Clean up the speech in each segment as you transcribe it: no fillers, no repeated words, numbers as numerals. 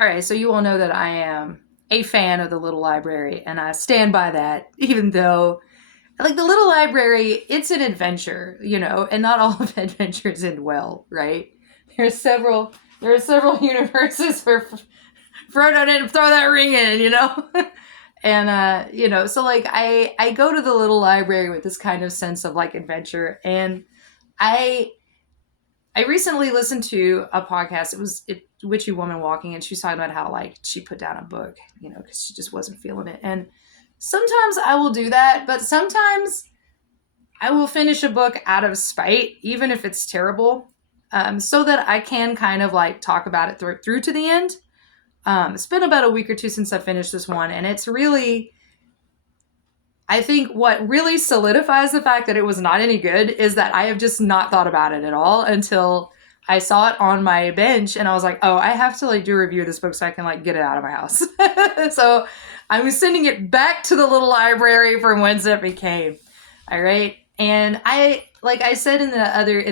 All right, so you all know that I am a fan of the Little Library, and I stand by that, even though, like, the Little Library, it's an adventure, and not all of adventures end well, right? There's several, there are several universes where Frodo didn't throw that ring in. And so like I go to the Little Library with this kind of sense of like adventure, and I I recently listened to a podcast. It was Witchy Woman Walking, and she was talking about how like she put down a book, because she just wasn't feeling it. And sometimes I will do that, but sometimes I will finish a book out of spite, even if it's terrible, so that I can kind of like talk about it through to the end. It's been about a week or two since I finished this one, and it's really, I think what really solidifies the fact that it was not any good is that I have just not thought about it at all until I saw it on my bench, and I was like, oh, I have to like do a review of this book so I can like get it out of my house. So I was sending it back to the Little Library from whence it became. All right. And like I said in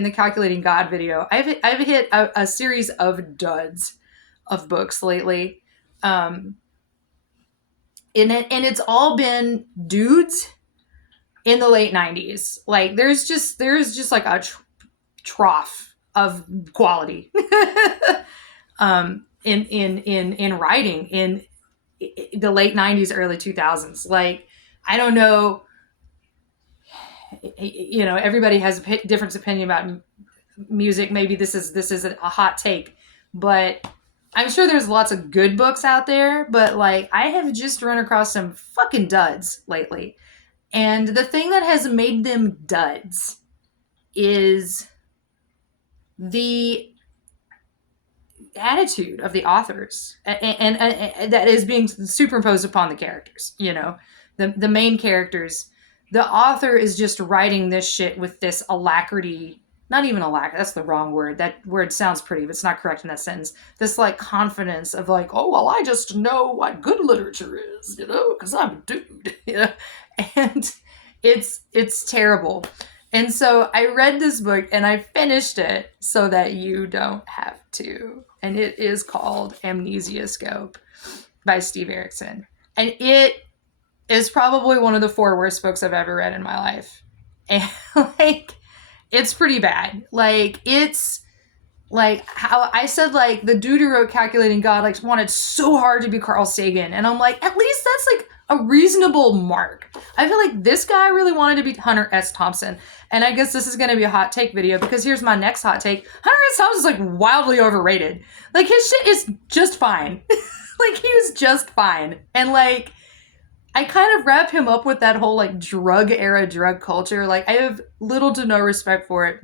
the Calculating God video, I've hit a series of duds of books lately. And it's all been dudes in the late 90s. Like there's like a trough of quality in writing in the late 90s, early 2000s. Like, I don't know, everybody has a different opinion about music. Maybe this is a hot take, but I'm sure there's lots of good books out there, but like I have just run across some fucking duds lately. And the thing that has made them duds is the attitude of the authors, and that is being superimposed upon the characters. The main characters. The author is just writing this shit with this alacrity. Not even alacrity. That's the wrong word. That word sounds pretty, but it's not correct in that sentence. This like confidence of like, oh well, I just know what good literature is, because I'm a dude, and it's terrible. And so I read this book and I finished it so that you don't have to. And it is called Amnesioscope by Steve Erickson. And it is probably one of the 4 worst books I've ever read in my life. And like, it's pretty bad. Like, it's like how I said, like, the dude who wrote Calculating God like wanted so hard to be Carl Sagan. And I'm like, at least that's like a reasonable mark. I feel like this guy really wanted to be Hunter S. Thompson. And I guess this is going to be a hot take video, because here's my next hot take. Hunter S. Thompson is like wildly overrated. Like, his shit is just fine. Like, he was just fine. And like, I kind of wrap him up with that whole like drug era drug culture. Like, I have little to no respect for it.